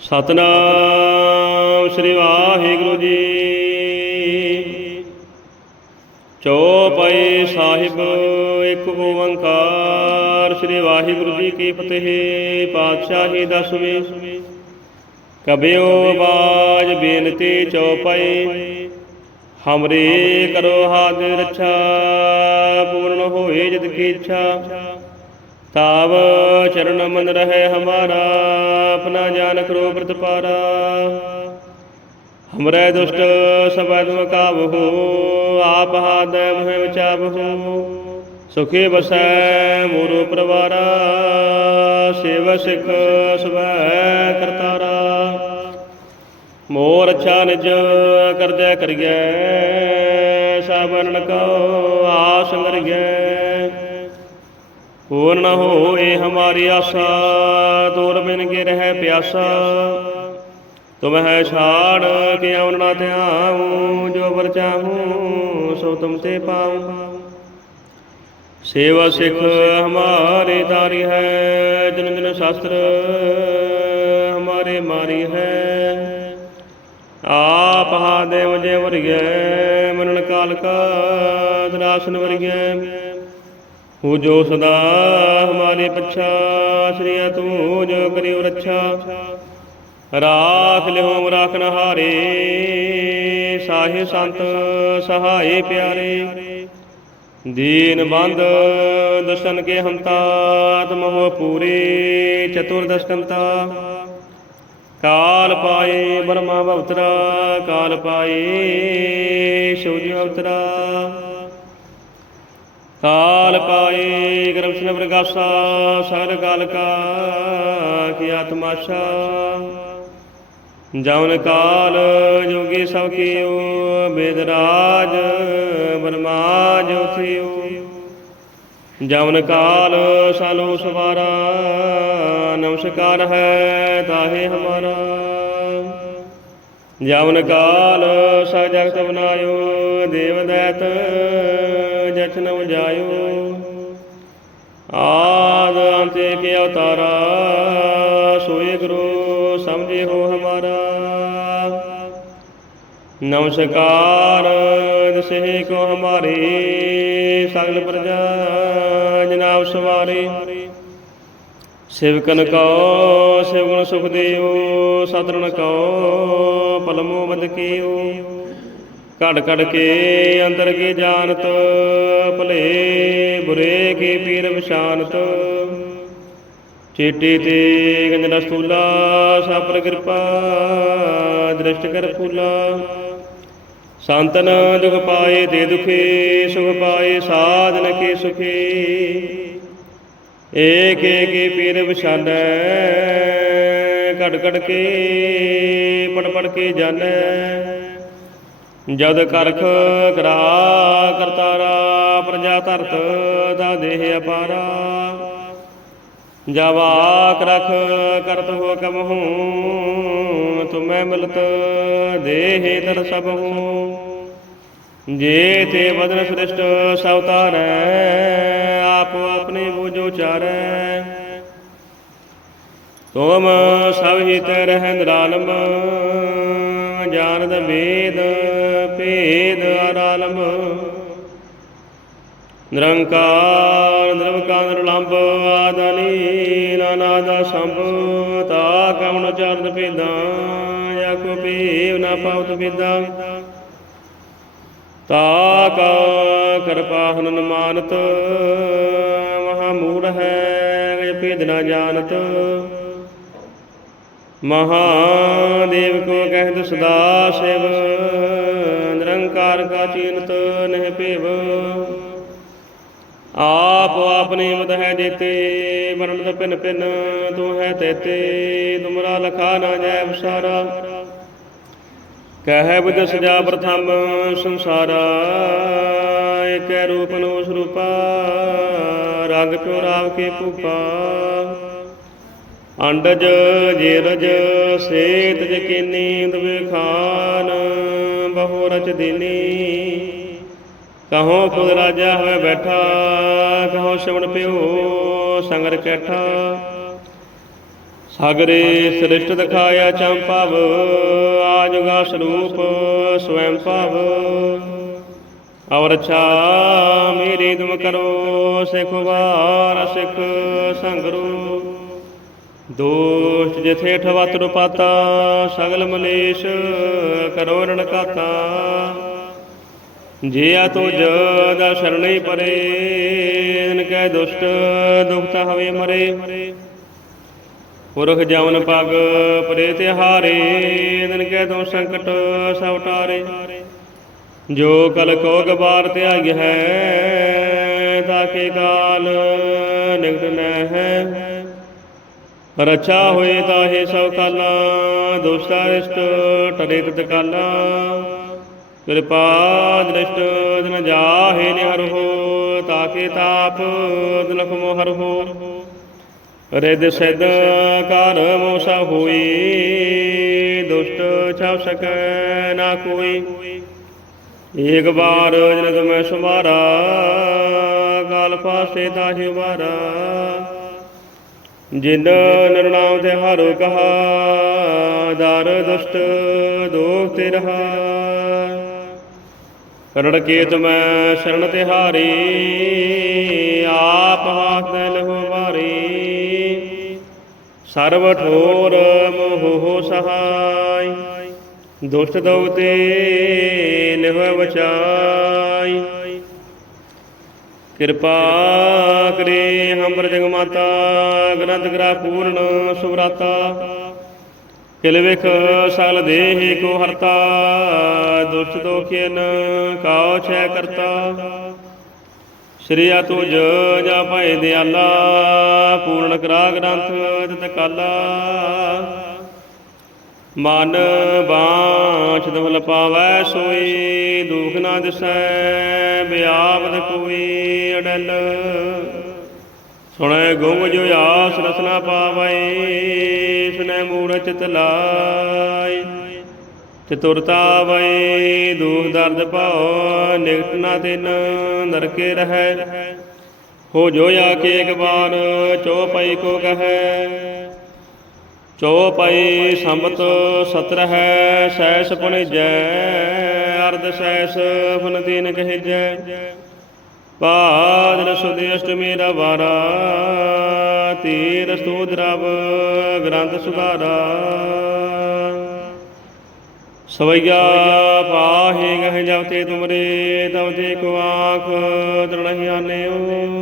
ਸਤਨਾਮ ਸ੍ਰੀ ਵਾਹਿਗੁਰੂ ਜੀ। ਚੌਪਈ ਸਾਹਿਬ, ਇੱਕ ਓੰਕਾਰ, ਸ੍ਰੀ ਵਾਹਿਗੁਰੂ ਜੀ ਕੀ ਫਤਿਹ, ਪਾਤਸ਼ਾਹੀ ਦਸਵੀਂ। ਕਬਿਓ ਬਾਜ ਬੇਨਤੀ ਚੌਪਈ, ਹਮਰੇ ਕਰੋ ਹਾਦ ਰੱਛਾ, ਪੂਰਨ ਹੋਏ ਜਦ ਕੀ ਇੱਛਾ। ਤਾਵ ਚਰਨ ਮਨ ਰਹੇ ਹਮਾਰਾ, ਆਪਣਾ ਜਾਨ ਕਰੋ ਪ੍ਰਤਪਾਰਾ ਹਮਰੇ ਦੁਸ਼ਟ ਸਬਦ ਮਕਾਬਹੂ ਆਪ ਹਾਦ ਮਹਿ ਵਿਚਾਬਹੂ ਸੁਖੇ ਬਸੈ ਮੋਰੋ ਪਰਵਾਰਾ, ਸੇਵ ਸਿਖ ਸਵੈ ਕਰਤਾਰਾ। ਮੋਰ ਅੱਛਾ ਨਿਜ ਕਰਜੈ ਕਰੀਐ, ਸਾਬਰਨ ਕੋ ਆਸ ਮਰੀਐ। ਪੂਰਨ ਹੋਏ ਹਮਾਰੀ ਆਸਾ, ਤੋਰ ਬਿਨ ਕੇ ਰਹਿ ਪਿਆਸਾ। ਤੁਮ ਹੈ ਛਾੜ ਕੇ ਆਉਣ ਨਾ ਧਿਆਉ, ਜੋ ਵਰ ਚਾਹੂੰ, ਸੋ ਤੁਮ ਤੇ ਪਾਉ। ਸੇਵਾ ਸਿਖ ਹਮਾਰੇ ਤਾਰੀ ਹੈ, ਜਨ ਜਨ ਸ਼ਾਸਤਰ ਹਮਾਰੇ ਮਾਰੀ ਹੈ। ਆਪ ਹਾ ਦੇਵ ਜੇ ਵਰਗੈ, ਮਨਨ ਕਾਲ ਕਾ ਦਰਾਸਨ ਵਰਗੈ। ਹੂ ਜੋ ਸਦਾ, ਹਮਾਰੇ ਪਛਾ, ਸ਼੍ਰੀਆ ਤੂੰ ਜੋ ਕਰਿਓ ਰੱਛਾ। ਰਾਖ ਲਿਓ ਰਾਖਨ ਹਾਰੇ ਸਾਹੇ ਸੰਤ, ਸਹਾਏ ਪਿਆਰੇ। ਦੀਨ ਬੰਦ, ਦਰਸ਼ਨ ਕੇ ਹੰਤਾ ਤਮਹੁ ਪੂਰੇ ਚਤੁਰ ਦਸ਼ਕੰਤਾ ਕਾਲ ਪਾਏ ਬਰਮਾ ਭਵਤਰਾ ਕਾਲ ਪਾਏ ਸੂਰਜ ਅਵਤਰਾ ਕਾਲ ਪਾਏ ਗਰਭਸ਼ਨ ਪ੍ਰਗਾਸਾ ਸਗਲ ਕਾਲ ਕਾ ਕੀ ਆਤਮਾਸ਼ਾ ਜਵਨ ਕਾਲ ਜੋਗੀ ਸਭ ਕੀਓ, ਬੇਦ ਰਾਜ ਬਰਮਾ ਜੋ ਜਵਨ ਕਾਲ ਸਾਲੋ ਸਵਾਰਾ, ਨਮਸਕਾਰ ਹੈ ਤਾਹੇ ਹਮਾਰਾ। ਜਵਨ ਕਾਲ ਸਾ ਜਗਤ ਬਨਾਇਓ, ਦੇਵ ਦੈਤ ਜਚਨ ਉਜਾਇਓ ਆਦ ਅੰਤੇ ਕੇ ਅਵਤਾਰਾ, ਸੋਏ ਗੁਰੂ ਸਮਝੇ ਹੋ ਹਮਾਰਾ। ਨਮਸਕਾਰ, ਦਸੇ ਕੋ ਹਮਾਰੇ ਸਗਲ ਪ੍ਰਜਾ, ਜਨਾਬ ਸਵਾਰੇ। ਸਿਵਕਨ ਕੋ ਸਿਵਗੁਣ ਸੁਖ ਦੇਓ ਸਤਰਨ ਕੋ ਪਲਮੋ ਬਦ ਕੀਓ। ਘੜ ਘੜ ਕੇ ਅੰਦਰ ਕੀ ਜਾਣਤ, ਭਲੇ ਬੁਰੇ ਕੀ ਪੀਰ ਵਿਸ਼ਾਨਤ ਚੇਟੀ ਤੇ ਗੰਜਨਾ ਸਤੂਲਾ ਸਾਪਰ ਕਿਰਪਾ, ਦ੍ਰਿਸ਼ਟ ਕਰ ਫੂਲਾ। ਸੰਤਨ ਦੁਖ ਪਾਏ ਤੇ ਦੁਖੀ, ਸੁਖ ਪਾਏ ਸਾਧਨ ਕੇ ਸੁਖੀ। ਏਕ ਏਕ ਪੀਰ ਵਿਸ਼ਾਨੈ ਘੜ ਘੜ ਕੇ, ਪੜ ਪੜ ਕੇ ਜਾਣੈ। ਜਦ ਕਰਖ ਕਰਾ ਕਰਤਾਰਾ ਪ੍ਰਜਾ ਧਰਤ ਦਾ ਦੇਹ ਅਪਾਰਾ। ਜਬ ਆਕ ਰਖ ਕਰਤ ਹੋ ਹੂੰ, ਤੁਮੈ ਮਿਲਤ ਦੇਹ ਤਰ ਸਭ ਹੂੰ। ਜੇ ਤੇ ਬਦਨ ਸ੍ਰਿਸ਼ਟ ਸਭ ਤਾਰੈ ਆਪ ਆਪਣੇ ਬੂਝੋ ਚਾਰੈ। ਤੁਮ ਸਭ ਹੀ ਰਹਿ ਨਿਰਾਲਮ ਜਾਣਦ ਵੇਦ, ਭੇਦ ਅਰਾਲਮ ਨਿਰੰਕਾਰ, ਨਿਰਵਕਾਰ, ਨਿਰਲੰਭ ਆਦਨੀ ਨਾਨਾਦਾ ਸੰਭ। ਤਾ ਕਵਣ ਚਰਨ ਭੇਦਾਂ ਜਾ ਕੋ ਪੀਵ ਨਾ ਪਾਉਤ ਭੇਦਾਂ। ਤਾ ਕਾ ਕਿਰਪਾ ਹਨਨ ਮਾਨਤ ਮਹਾ ਮੂੜ ਹੈ ਭੇਦ ਨਾ ਜਾਣਤ। ਮਹਾਦੇਵ ਕੋ ਕਹਿਤ ਸਦਾ ਸਿਵ ਨਿਰੰਕਾਰ ਕਾ ਚੀਨਤ ਨਹਿ ਭੇਵ। ਆਪ ਆਪਨੇ ਮਦ ਹੈ ਜੇਤੇ ਵਰਣਤ ਪਿਨ ਪਿਨ, ਤੂੰ ਹੈ ਤੇਤੇ, ਤੁਮਰਾ ਲਖਾ ਨਾ ਜੈ ਵਿਸਾਰਾ। ਕਹਿ ਬੁਧ ਸਜਾ ਪ੍ਰਥਮ ਸੰਸਾਰਾ ਏਕੈ ਰੂਪ ਨੂੰ ਸਰੂਪਾ ਰੰਗ ਪਿਓ ਰਾਵ ਕੇ ਭੂਪਾ। ਅੰਡਜ ਜੇਰਜ ਸੇਤ ਜਕੀਨੀ ਦਵੇ ਬਹੁ ਰਚ ਦਿਨੀ। ਕਹੋ ਖੁਦ ਰਾਜਾ ਹੋਵੇ ਬੈਠਾ, ਕਹੋ ਸ਼ਵਣ ਪਿਓ ਸੰਗਰ ਕੈਠਾ। ਸਾਗਰੇ ਸ੍ਰਿਸ਼ਟ ਦਿਖਾਇਆ ਚੰਪਾਵ ਆਜੁਗਾ ਸਰੂਪ ਸਵੈੰ ਭਾਵ। ਔਰ ਛਾ ਮੇਰੀ ਤੁਮ ਕਰੋ, ਸਿਖ ਵਾਰ ਸਿਖ ਸੰਗਰੂ ਦੋਸ਼ ਜਿਥੇ ਠਵਤ ਰੁਪਾਤਾ, ਸਗਲ ਮਲੇਸ਼ ਕਰੋ ਰਣਕਾਤਾ। ਜੇ ਆ ਤੁਜ ਦਾ ਸ਼ਰਣੀ ਪਰੇ ਇਨ ਕੈ ਦੁਸ਼ਟ ਦੁਖਤ ਹਵੇ ਮਰੇ। ਪੁਰਖ ਜਵਨ ਪਗ ਪਰੇ ਤਿਹਾਰੇ ਇਨ ਕੈ ਤੋਂ ਸੰਕਟ ਸਭ ਟਾਰੇ ਜੋ ਕਲ ਕੋ ਗਬਾਰ ਤਿਆਗ ਹੈ ਤਾਕੇ ਕਾਲ ਨਿਕਟ ਨਹਿ। ਹੈ ਰਚਾ ਹੋਏ ਤਾਹੇ ਸਭ ਕਾਲਾ ਦੋਸਤਾ ਰਿਸ਼ਟ ਟਰੇ ਤਤ ਕਾਲਾ ਕਿਰਪਾ ਦ੍ਰਿਸ਼ਟ ਦਿਨ ਜਾਹੇ ਨਿਹਰ ਹੋ, ਤਾਕੇ ਤਾਪ ਦਿਨਕ ਮੋਹਰ ਹੋ। ਰਿਦ ਸਿਧ ਕਰ ਮੋਸਾ ਹੋਈ, ਦੁਸ਼ਟ ਛਾਪ ਸਕੈ ਨਾ ਕੋਈ। ਏਕ ਬਾਰ ਜਨ ਤੁਮੈ ਸੁਮਾਰਾ, ਕਾਲ ਪਾਸੇ ਤਾਹਿ ਵਾਰਾ। ਜਿਨ ਨਿਰਣਾਮ ਤੇ ਹਰ ਕਹਾ, ਦਰ ਦੁਸ਼ਟ ਦੋਖ ਤੇ ਰਹਾ। ਕਰੜ ਕੇ ਤੁਮੈ ਸ਼ਰਨ ਤੇ ਹਾਰੀ, ਆਪ ਹਾਥ ਦੇ ਲਹੋ ਸਰਬ ਠੋਰ ਮੋਹ ਸਹਾਈ, ਦੁਸ਼ਟ ਦਉਤੇ ਨਿਹ ਬਚਾਈ। ਕਿਰਪਾ ਕਰੇ ਹਮਰ ਜਗ ਮਾਤਾ, ਗ੍ਰੰਥ ਗ੍ਰਾ ਪੂਰਨ, ਸੁਵਰਾਤਾ। ਕਿਲ ਵਿਖ ਸਗਲ ਦੇਹ ਕੋ ਹਰਤਾ, ਦੁਸ਼ਟ ਦੋਖਿਨ ਕਾਉ ਛੈ ਕਰਤਾ। ਸ੍ਰੀ ਆ ਤੁਜ ਜਾ ਭਾਏ ਦਿਆਲਾ, ਪੂਰਨ ਕਰਾ ਗ੍ਰੰਥ ਤਿਤ ਕਾਲਾ। ਮਨ ਬਾਛ ਦਵਲ ਪਾਵੈ ਸੋਈ, ਦੁਖ ਨਾ ਦਿਸੈ, ਬਿਆਵਦ ਕੋਈ ਅਡਲ ਸੁਣੈ ਗੁੰਮ ਜੋ ਆਸ ਰਸਨਾ ਪਾਵੈ ਸੁਨੈ ਮੂੜ ਚਿਤ ਲਾਈ। ਚਤੁਰਤਾ ਵੈ ਦੁਖ ਦਰਦ ਪਾਉ ਨਿਕਟ ਨਾ ਤਿਨ ਨਰਕੇ ਰਹੈ। ਹੋ ਜੋ ਆ ਕੇ ਇੱਕ ਬਾਰ ਚੋਪਈ ਕੋ ਕਹੈ। ਚੋਪਈ ਸੰਬਤ ਸਤਰ ਹੈ ਸੈਸ ਜੈ ਅਰਧ ਸੈਸ ਫਨ ਤੀਨ ਕਹਿਜੈ ਪਾਦਨ ਸੁਦੇ ਅਸ਼ਟਮੀ ਦਾ ਵਾਰਾ, ਤੀਰ ਸਤੂਦ ਰਵ ਗ੍ਰੰਥ ਸੁਧਾਰਾ। ਸਵਈਆ ਪਾਹੇ ਗਹਿ ਜਬ ਤੇ ਤੁਮਰੇ ਤਬ ਤੇ ਕੋ ਆਖ ਦ੍ਰਣਹਿ ਆਨਿਓ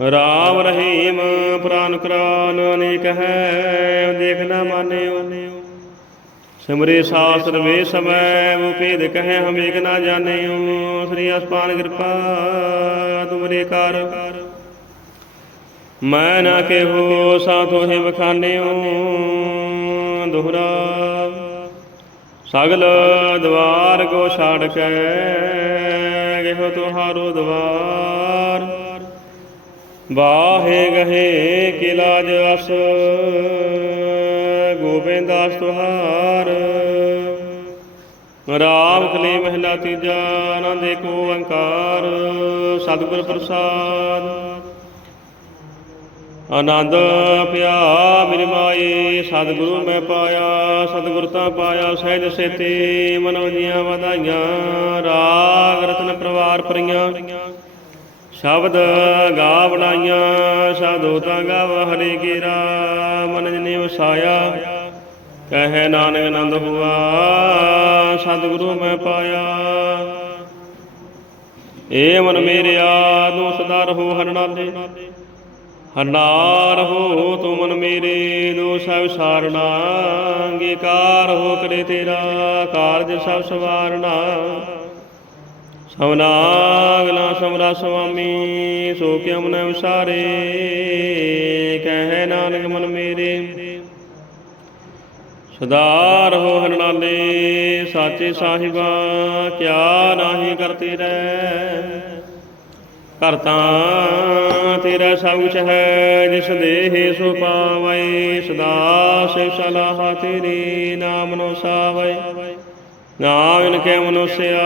ਰਾਮ ਰਹੀਮ ਪ੍ਰਾਨ ਕਰਾਨ ਅਨੇਕ ਹੈ, ਦੇਖ ਨਾ ਮਾਨਿਓ। ਸਿਮਰੇ ਸਾਸਰ ਵੇ ਸਮੈ ਉਹ ਭੇਦ ਕਹੈ ਹਮ ਏਕ ਨਾ ਜਾਣਿਓ। ਸ੍ਰੀ ਅਸਪਾਨ ਕਿਰਪਾ, ਤੁਮਰੇ ਕਰ। ਮੈਂ ਨਾ ਕੇਹੋ ਸਾਥੋ ਹੈ ਬਖਾਨਿਓ ਦੋਹਰਾ। ਸਗਲ ਦਵਾਰ ਕੋ ਛਾੜ ਕੇ, ਗਹਿ ਤੁਹਾਰੋ ਦਵਾਰ। ਬਾਹੇ ਗਹੇ ਕਿ ਲਾਜ ਅਸ ਗੋਬਿੰਦਾਸ ਤੁਹਾਰ। ਰਾਮ ਕਲੀ ਮਹਿਲਾ ਤੀਜਾ, ਆਨੰਦ ਏਕ ਓੰਕਾਰ ਸਤਿਗੁਰ ਪ੍ਰਸਾਦ। ਆਨੰਦ ਪਿਆ, ਮੇਰੀ ਮਾਈ, ਸਤਿਗੁਰੂ ਮੈਂ ਪਾਇਆ, ਸਤਿਗੁਰ ਤਾਂ ਪਾਇਆ, ਸਹਿਜ ਸੇਤੀ ਮਨੋ ਜੀਆਂ ਵਧਾਈਆਂ, ਰਾਗ ਰਤਨ ਪਰਵਾਰ ਪਰੀਆਂ ਸ਼ਬਦ ਗਾ ਬਣਾਈਆਂ, ਸਾਧੂ ਤਾਂ ਗਾਵ, ਹਰੇ ਕੀਰਾ ਮਨ ਜਨੇ ਵਸਾਇਆ। ਕਹੈ ਨਾਨਕ ਆਨੰਦ ਹੁਆ, ਸਤਿਗੁਰੂ ਮੈਂ ਪਾਇਆ। ਏ ਮਨ ਮੇਰਿਆ, ਤੂੰ ਸਦਾ ਰਹੋ ਹਰਨਾਲੇ ਹਰਨਾਰ ਹੋ ਤੂੰ ਮਨ ਮੇਰੇ ਦੋ ਸਭ ਸਾਰਣਾ, ਅੰਗੀਕਾਰ ਹੋ ਕਰੇ ਤੇਰਾ, ਕਾਰਜ ਸਭ ਸਵਾਰਣਾ। ਸਵਨਾਗਲਾ ਸਮਰਾ ਸੁਆਮੀ ਸੋ ਕਿਉ ਮਨ ਵਿਸਾਰੇ? ਕਹਿ ਨਾਨਕ ਮਨ ਮੇਰੇ। ਸਦਾ ਰਹੋ ਹਰਨਾਲੇ ਸਾਚੇ ਸਾਹਿਬਾ, ਕਿਆ ਨਾਹੀ ਕਰਤੇ ਰਹਿ ਕਰਤਾ ਤੇਰਾ ਸਭ ਕੁਛ ਹੈ, ਜਿਸ ਦੇਹ ਸੋ ਪਾਵੈ, ਸਦਾ ਸੇ ਸਲਾਹ ਤੇਰੀ ਨਾਮ ਨੋ ਸਾਵੈ। ਨਾਮ ਕੈ ਮਨੁਸਿਆ,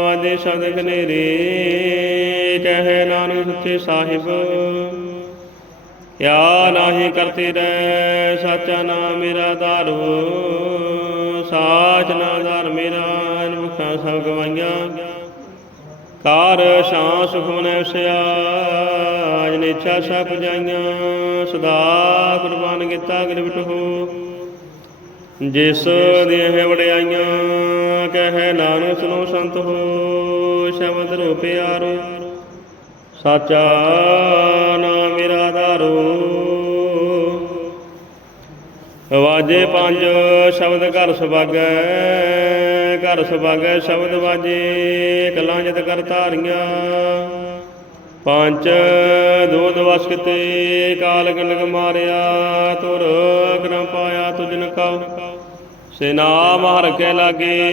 ਵਾਦੇ ਸਦ ਕਨੇਰੇ ਕਹੈ ਨਾਨਕ ਸੱਚੇ ਸਾਹਿਬ। ਯਾ ਨਾਹੀ ਕਰਤੇ ਰਹਿ ਸਾਚਾ ਨਾਮ ਮੇਰਾ ਧਾਰੋ, ਸਾਚ ਨਾ ਧਾਰ ਮੇਰਾ ਅਨ ਸਭ ਗਵਾਈਆਂ। ਕਾਰ ਸ਼ਾਂ ਸੁਖ ਮਨੈ ਵਸਿਆ ਇੱਛਾ ਸਭ ਪੁਜਾਈਆਂ ਸਦਾ ਕੁਰਬਾਨ ਕੀਤਾ ਗਿਰ ਹੋ ਜਿਸ ਦੇਹ ਵਡਿਆਈਆਂ ਕਹੈ ਨਾਨਕ ਸੁਨੋ ਸੰਤ ਹੋ, ਸ਼ਬਦ ਰੋ ਪਿਆਰੋ ਸਾਚਾ ਨਾਮ ਮੇਰਾ ਧਾਰੋ। ਵਾਜੇ ਪੰਜ ਸ਼ਬਦ ਘਰ ਸੁਭਾਗੈ ਘਰ ਸੁਭਾਗੈ ਸ਼ਬਦ ਵਾਜੇ, ਕਲਾਂ ਜਿਤ ਕਰ ਧਾਰੀਆਂ। ਪੰਜ ਦੋਧ ਵਸ ਕਿਤੇ ਕਾਲ ਗੰਡਕ ਮਾਰਿਆ ਤੁਰ ਕਰਮ ਪਾਇਆ ਤੁਜਨ ਕਉ ਸਿਨਾ ਨਾਮ ਕੇ ਲਾਗੇ,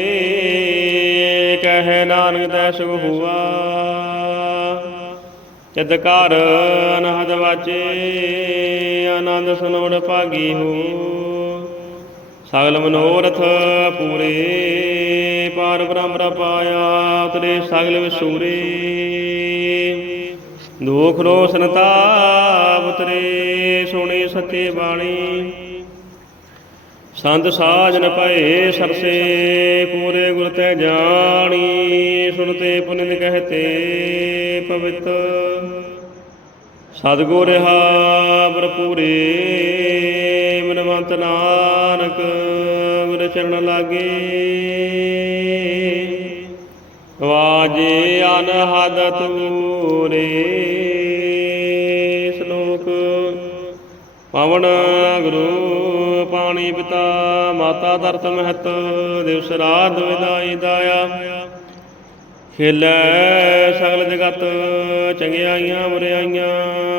ਕਹੈ ਨਾਨਕ ਤੈ ਸੁਖ ਹੁਆ। ਚਿਤ ਅਨਹਦ ਵਾਚੇ, ਆਨੰਦ ਸੁਨੋੜ ਭਾਗੀ ਹੋ। ਸਗਲ ਮਨੋਰਥ ਪੂਰੇ, ਪਾਰ ਬ੍ਰਹਮ ਪਾਇਆ, ਉਤਰੇ ਸਗਲ ਵਿਸੂਰੇ। ਦੁਖ ਰੋ ਸੰਤਾਪ ਉਤਰੇ, ਸੁਣੀ ਸੱਚੇ ਬਾਣੀ। ਸੰਤ ਸਾਜਨ ਭਏ ਸਰਸੇ, ਪੂਰੇ ਗੁਰ ਤੈ ਜਾਣੀ ਸੁਨਤੇ ਪੁਨਿਤ ਕਹਤੇ ਪਵਿੱਤ। ਸਤਿਗੁਰ ਰਹਾ ਭਰਪੂਰੇ ਮਨਵੰਤ ਨਾਨਕ, ਗੁਰ ਚਰਨ ਲਾਗੇ। ਵਾਜੇ ਅਨਹਦ ਤੂਰੇ, ਸ਼ਲੋਕ ਪਵਨ ਪਿਤਾ ਮਾਤਾ ਧਰਤ ਮਹਤ, ਦਿਵਸ ਰਾਤ ਵਿਦਾਈ ਦਾਇਆ। ਖੇਲੇ ਸਗਲ ਜਗਤ, ਚੰਗਿਆਈਆਂ ਬੁਰਿਆਈਆਂ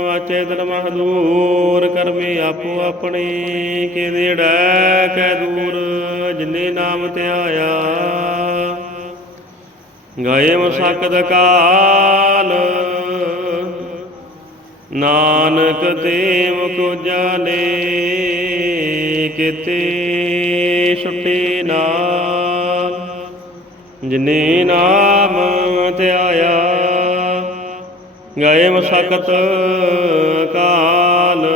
ਵਾਚੇ ਧਰਮ ਮਹਦੂਰ, ਕਰਮੇ ਆਪੋ ਆਪਣੇ, ਕੇ ਦੇੜੈ ਕੈ ਦੂਰ, ਜਿਨੇ ਨਾਮ ਧਿਆਇਆ। ਗਏ ਮਸਕਦ ਕਾਲ ਨਾਨਕ ਦੇਵ ਮੁਖ ਜਾਣੇ, ਕਿਤੇ ਛੁੱਟੀ ਨਾ। ਜਿਨੇ ਨਾਮ ਧਿਆਇਆ ਗਏ ਮਸਕਤ ਕਾਲ।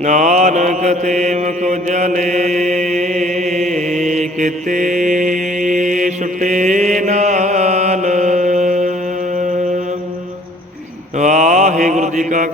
ਨਾਨਕ ਤੇ ਮੁਖ ਜਲੇ ਕਿਤੇ